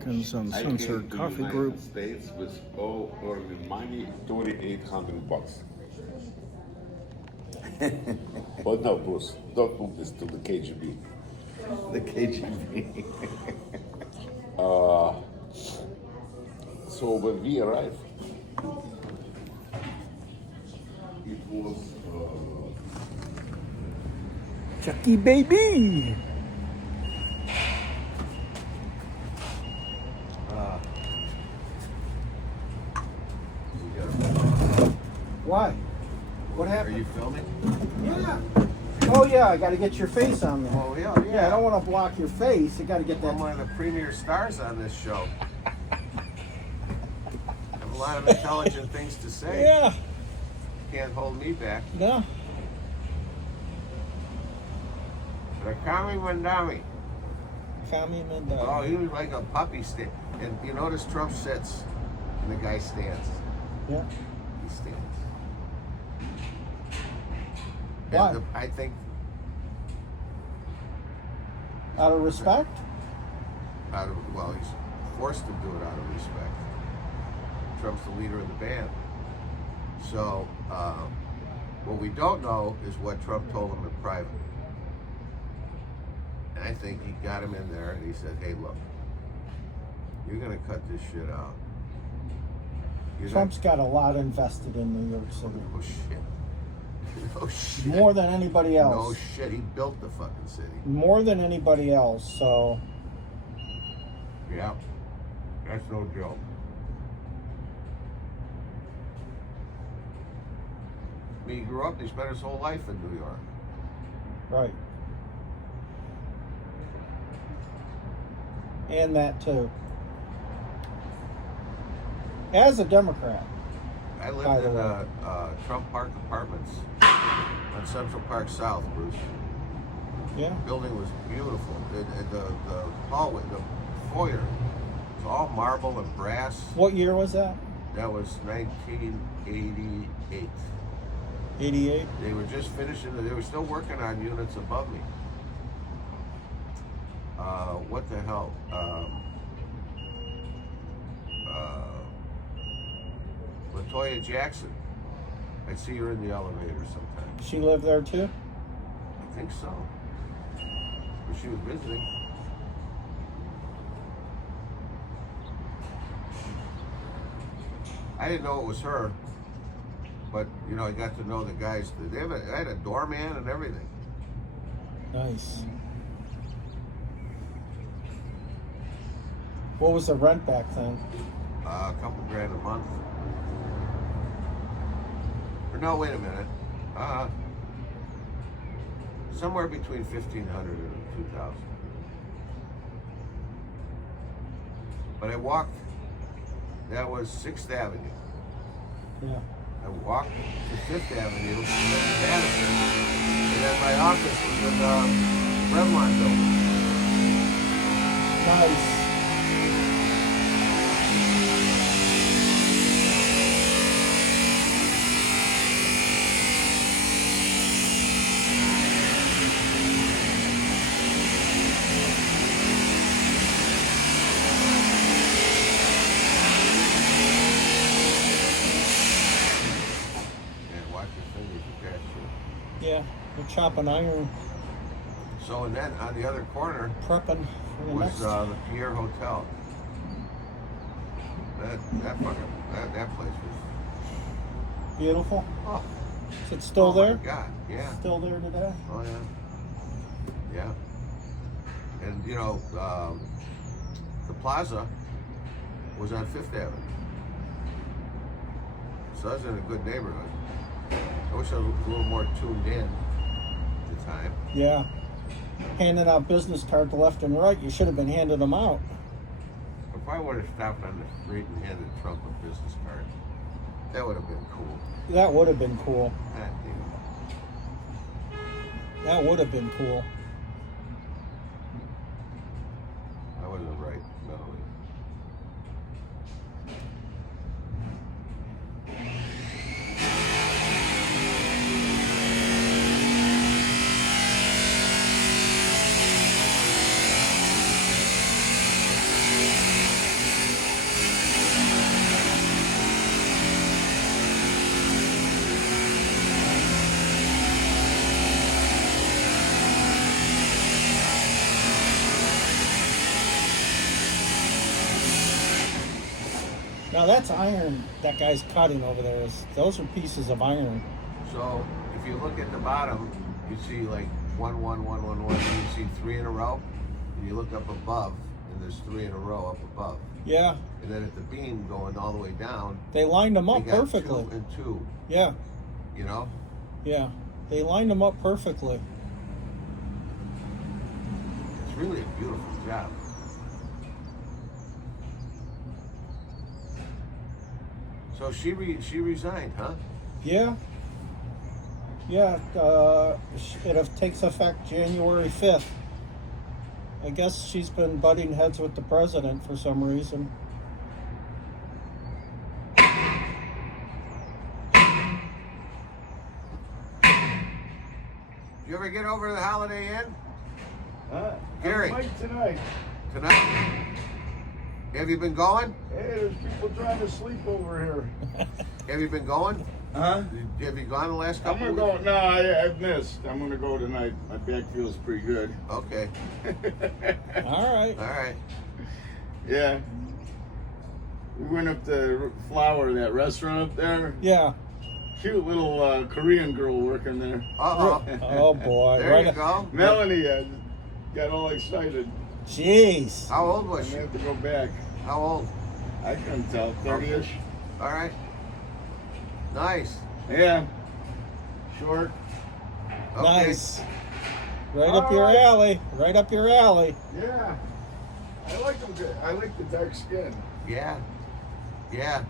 Americans Uncensored Coffee Group. States with all early money, $2,800. But no, Bruce, don't move this to the KGB. The KGB. So when we arrived, it was Chucky baby! Why? What Are happened? you filming? Yeah. Oh yeah, I got to get your face on there. Oh yeah, Yeah, I don't want to block your face. I got to get I'm that. one of the premier stars on this show. I have a lot of intelligent things to say. Yeah. Can't hold me back. No. Rakami Mandami. Family man. Oh, he was like a puppy stick. And you notice Trump sits and the guy stands. Yeah. He stands. Why? And I think Out of respect? well, he's forced to do it out of respect. Trump's the leader of the band. So, what we don't know is what Trump told him in private. And I think he got him in there and he said, hey, look, you're going to cut this shit out. Trump's got a lot invested in New York City. Oh, shit. Oh, shit. More than anybody else. No shit. He built the fucking city. More than anybody else, so. Yeah. That's no joke. I mean, he grew up, he spent his whole life in New York. Right. And that too. As a Democrat. I By lived the in way. Trump Park Apartments on Central Park South, Bruce. Yeah. The building was beautiful. The hallway, the foyer, it's all marble and brass. What year was that? That was 1988. 88? They were just finishing, they were still working on units above me. What the hell? Latoya Jackson. I see her in the elevator sometimes. She lived there too? I think so. But she was visiting. I didn't know it was her, but you know, I got to know the guys. They had a doorman and everything. Nice. What was the rent back then? A couple grand a month. Or no, wait a minute. Somewhere between 1,500 and 2,000. But I walked. That was 6th Avenue. Yeah. I walked to 5th Avenue, Madison, and then my office was in the Revlon building. Nice. And watch your fingers, you catch shit. Yeah. We're chopping iron, So, and then on the other corner prepping for the was next. the Pierre Hotel. That place was Beautiful. oh, Is it still there? my God, yeah. Still there today? Oh yeah, yeah. And you know, the plaza was on 5th Avenue, so I was in a good neighborhood. I wish I was a little more tuned in at the time. Yeah. Handing out business cards left and right. You should have been handing them out. If I would have stopped on the street and handed Trump a business card, that would have been cool. That would have been cool. God damn. That would have been cool. I wasn't right mentally. Now that's iron that guy's cutting over there. Those are pieces of iron. So if you look at the bottom, you see like 1, 1, 1, 1, 1. And you see 3 in a row. And you look up above, and there's 3 in a row up above. Yeah. And then at the beam going all the way down, They lined them up they got perfectly. 2 and 2. Yeah. You know. Yeah. They lined them up perfectly. It's really a beautiful job. So she resigned, huh? Yeah. Yeah. It takes effect January 5th. I guess she's been butting heads with the president for some reason. You ever get over to the Holiday Inn? Gary. Gary. I might tonight. Tonight? Have you been going? Hey, there's people trying to sleep over here. Have you been going? Huh? Have you gone the last I'm couple gonna weeks? go. No, I've missed. I'm gonna go tonight. My back feels pretty good. Okay. All right. All right. Yeah. We went up to Flower, that restaurant up there. Yeah. Cute little Korean girl working there. Uh-oh. Oh boy. There you go. Melanie got all excited. Jeez. How old I was she? have to go back. How old? I couldn't tell. 30-ish. All right. Nice. Yeah. Short. Okay. Nice. Right up your Alright. alley. Right up your alley. Yeah. I like them good. I like the dark skin. Yeah. Yeah.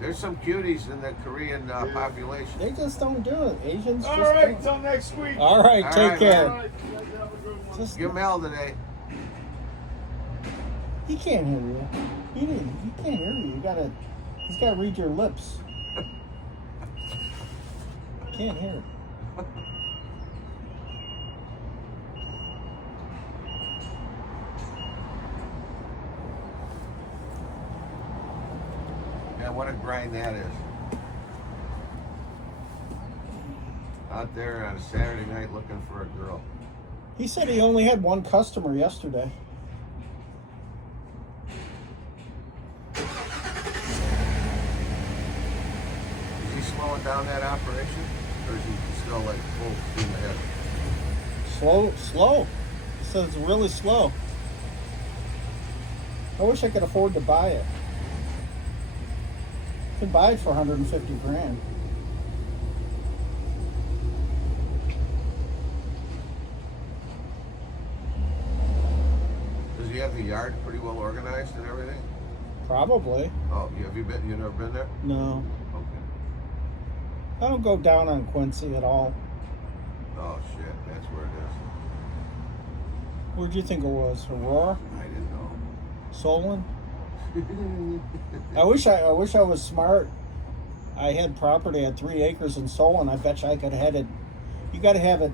There's some cuties in the Korean population. They just don't do it. Asians All just right. don't. Till next week. All right. All Take right, care. All right. You guys have a good one. Just, Give him hell today. he can't hear you. He can't hear you. He's gotta read your lips. Can't hear. Man, what a grind that is. Out there on a Saturday night looking for a girl. He said he only had one customer yesterday. Is he slowing down that operation? Or is he still like full steam ahead? Slow. He said it's really slow. I wish I could afford to buy it. I could buy it for 150 grand. Does he have the yard pretty well organized and everything? Probably. Oh, you never been there? No. Okay. I don't go down on Quincy at all. Oh shit, that's where it is. Where'd you think it was? Aurora? I didn't know. Solon? I wish I was smart. I had property at 3 acres in Solon. I bet you I could have had it. You got to have it.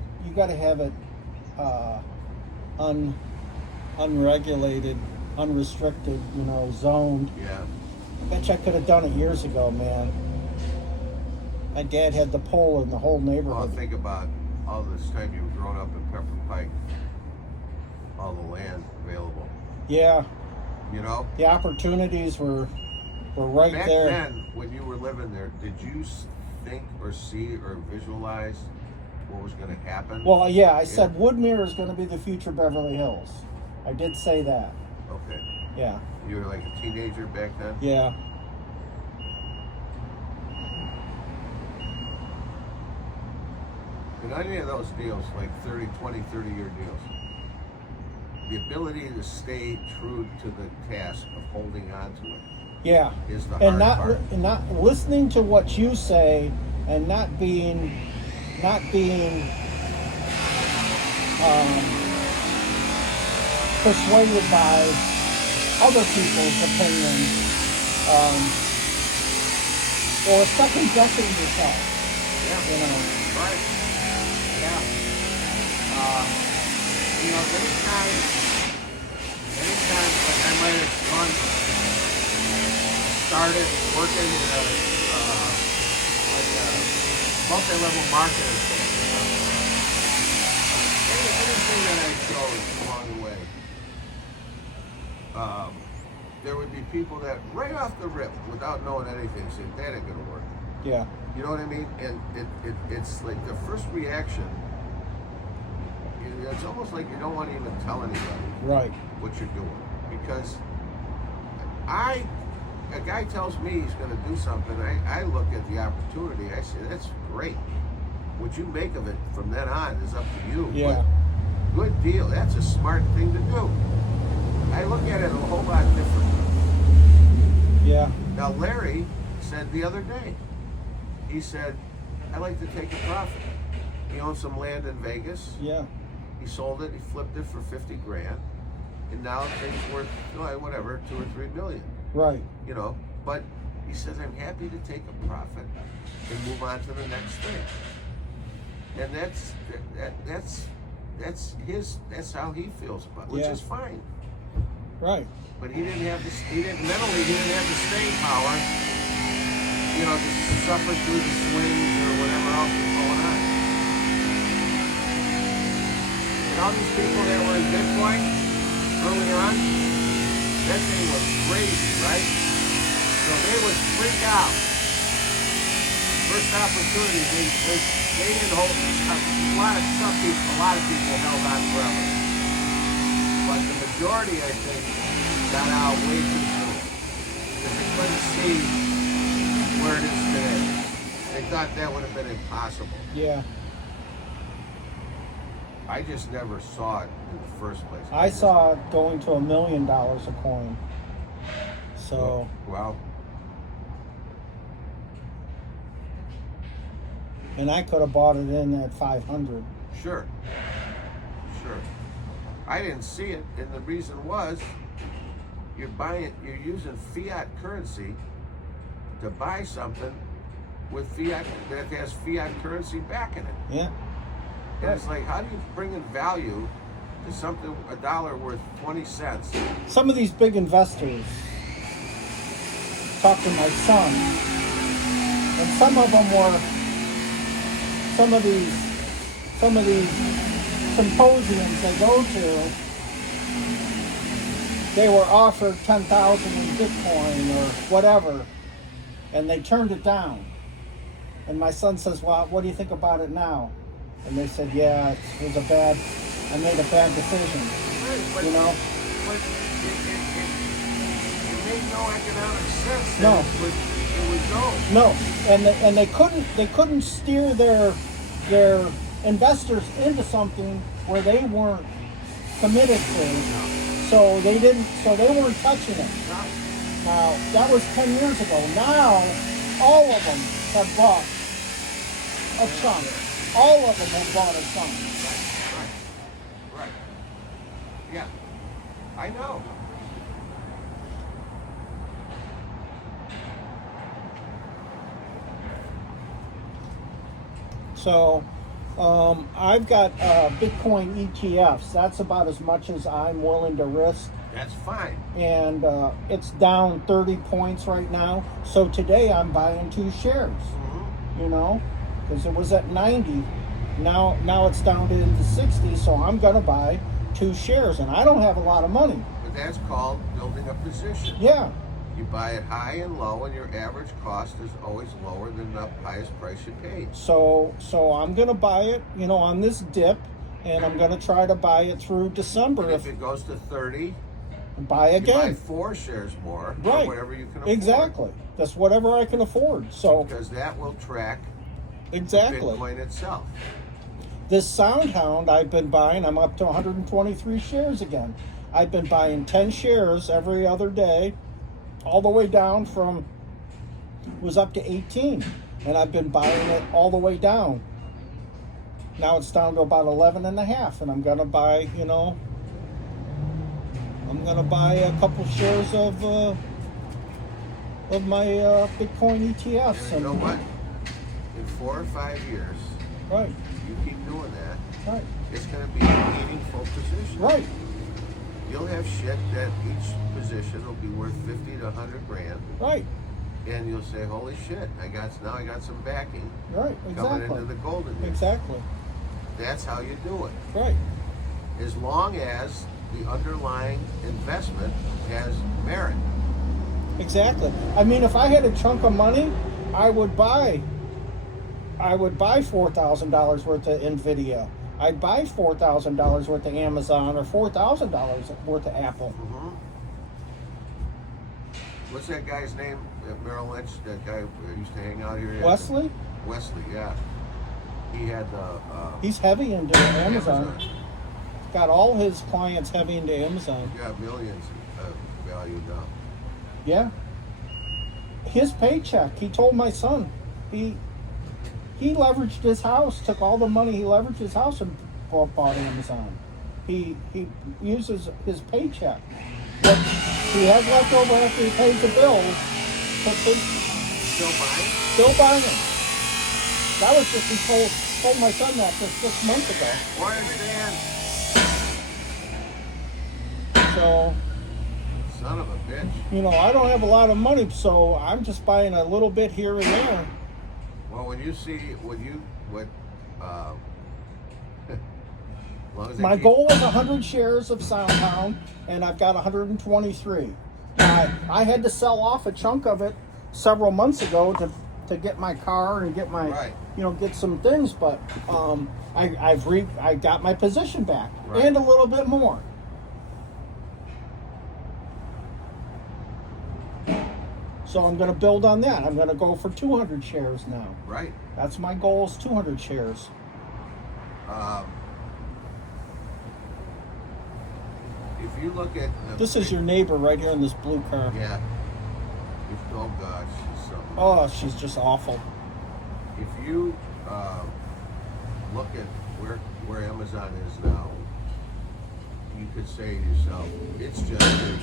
Unregulated, unrestricted. Zoned. Yeah. I bet you I could have done it years ago, man. My dad had the pole in the whole Well, neighborhood. think about all this time you were growing up in Pepper Pike. All the land available. Yeah, You know? the opportunities were right Back there. then, when you were living there, did you think or see or visualize what was going to happen? Well, yeah, I said Woodmere is going to be the future Beverly Hills. I did say that. Okay. Yeah, You were like a teenager back then? yeah. In any of those deals, like 30 year deals, the ability to stay true to the task of holding on to it Yeah, is the and hard part. not listening to what you say, and not being persuaded by other people's opinions, or second guessing yourself. Yeah. Right. Yeah. Anytime, like I might have started working in a multi-level market. Anything that I chose along the way there would be people that right off the rip, without knowing anything, say that ain't gonna work. Yeah. You know what I mean? And it's like the first reaction. It's almost like you don't want to even tell anybody Right. what you're doing, because a guy tells me he's going to do something. I look at the opportunity. I say that's great. What you make of it from then on is up to you. Yeah. But good deal. That's a smart thing to do. I look at it a whole lot differently. Yeah. Now Larry said the other day, he said, I like to take a profit. He owns some land in Vegas. Yeah. He sold it, he flipped it for 50 grand, and now it's worth, whatever, 2 or 3 million. Right. You know, but he says, I'm happy to take a profit and move on to the next thing. And that's how he feels about it, which Yeah. is fine. Right. But he didn't have the staying power, to suffer through the swings or whatever else was going on. And all these people that were in Bitcoin early on, that thing was crazy, right? So they would freak out. First opportunity, they didn't hold. A lot of people held on forever. But the majority, I think, got out way too soon. Because they couldn't see where it is today. They thought that would have been impossible. Yeah. I just never saw it in the first place. I saw it going to $1 million a coin. So. Well, And I could have bought it in at 500. sure. I didn't see it, and the reason was you're using fiat currency to buy something with fiat that has fiat currency back in it. Yeah. And it's like, how do you bring in value to something, a dollar worth 20 cents? Some of these big investors talked to my son, and some of them were some of these symposiums they go to, they were offered 10,000 in Bitcoin or whatever, and they turned it down. And my son says, well, what do you think about it now? And they said, yeah, I made a bad decision. Right, but, you know? But it made no economic sense. No. It would go. No, and they couldn't steer their investors into something where they weren't committed to. So they weren't touching it. Now that was 10 years ago. Now all of them have bought a chunk. All of them have bought a chunk. Right. Yeah. I know. So I've got Bitcoin ETFs. That's about as much as I'm willing to risk. That's fine. And it's down 30 points right now. So today I'm buying 2 shares. Mm-hmm. Because it was at 90. Now it's down to 60. So I'm gonna buy 2 shares, and I don't have a lot of money. But that's called building a position. Yeah. You buy it high and low, and your average cost is always lower than the highest price you paid. So I'm gonna buy it, on this dip, and I'm gonna try to buy it through December. But if it goes to 30, buy you buy again. 4 shares more, Right. or whatever you can afford. Exactly. That's whatever I can afford. So Because that will track exactly. Bitcoin itself. This Soundhound I've been buying, I'm up to 123 shares again. I've been buying 10 shares every other day, all the way down was up to 18. And I've been buying it all the way down. Now it's down to about 11 and a half, and I'm going to buy, a couple shares of my Bitcoin ETFs. And you know what? In 4 or 5 years, Right, you keep doing that, right, it's going to be a meaningful position. right, You'll have shit that each position will be worth 50 to 100 grand, right, and you'll say, "Holy shit! I got some backing right, coming exactly. into the golden years." Exactly, That's how you do it. right, As long as the underlying investment has merit. Exactly. I mean, if I had a chunk of money, I would buy $4,000 worth of Nvidia. I'd buy $4,000 worth of Amazon or $4,000 worth of Apple. Mm-hmm. What's that guy's name at Merrill Lynch? That guy who used to hang out here. Wesley? Wesley, yeah. He had the. He's heavy into Amazon. Got all his clients heavy into Amazon. Yeah, millions of value now. Yeah. His paycheck, he told my son, he leveraged his house, took all the money, he leveraged his house and bought Amazon. He uses his paycheck. What he has left over after he pays the bills, Still buying? still buying it. That was just, he told my son that just 6 months ago. Why understand? So, Son of a bitch. you know, I don't have a lot of money, so I'm just buying a little bit here and there. Well, when you see what as long as they My keep- goal was 100 shares of SoundHound, and I've got 123. I had to sell off a chunk of it several months ago to get my car and get my, Right. get some things, but I got my position back Right. and a little bit more. So I'm going to build on that. I'm going to go for 200 shares now. Right. That's my goal, is 200 shares. If you look at This is your neighbor right here in this blue car. Yeah. Oh gosh, she's so. Oh, she's just awful. If you look at where Amazon is now, you could say to yourself,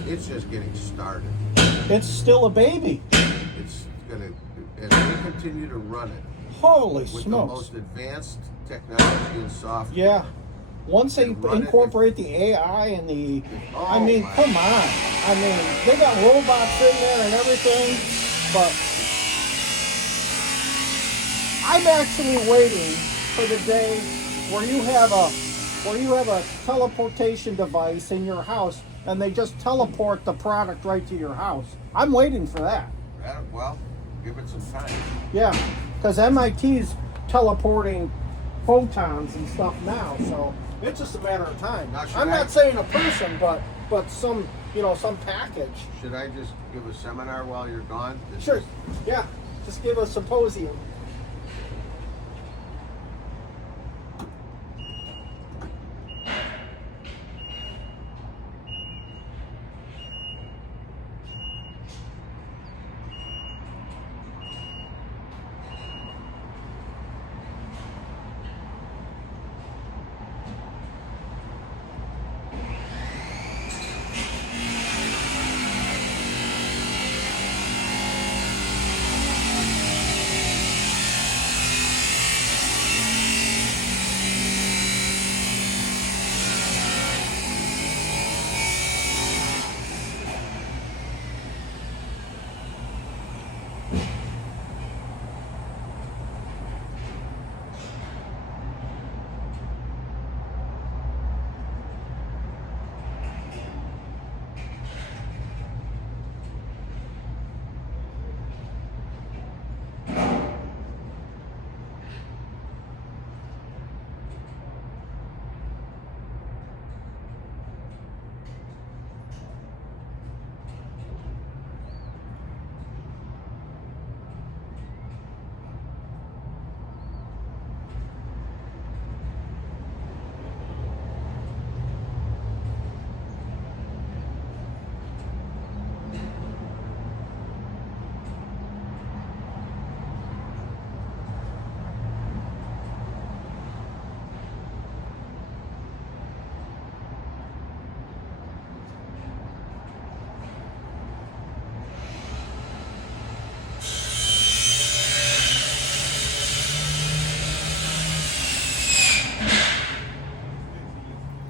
it's just getting started. It's still a baby. It's gonna, and they continue to run it Holy with the smokes. most advanced technology and software. Yeah. Once they Run it. incorporate the AI and the, I Oh, mean, my. come on. I mean, they got robots in there and everything, but I'm actually waiting for the day where you have a teleportation device in your house and they just teleport the product right to your house. I'm waiting for that. Well, give it some time. Yeah, because MIT's teleporting photons and stuff now, so it's just a matter of time. Now, should I'm I- not saying a person, but some some package. Should I just give a seminar while you're gone? Sure. Yeah, just give a symposium.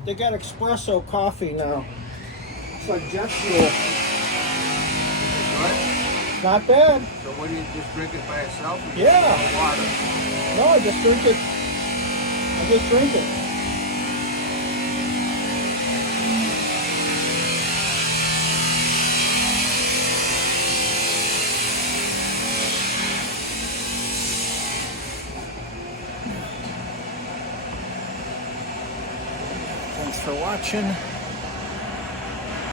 They got espresso coffee now. It's like jet fuel. What? Not bad. So what do you just drink it by itself? Or Yeah. just water. No, I just drink it. I just drink it. Thanks for watching.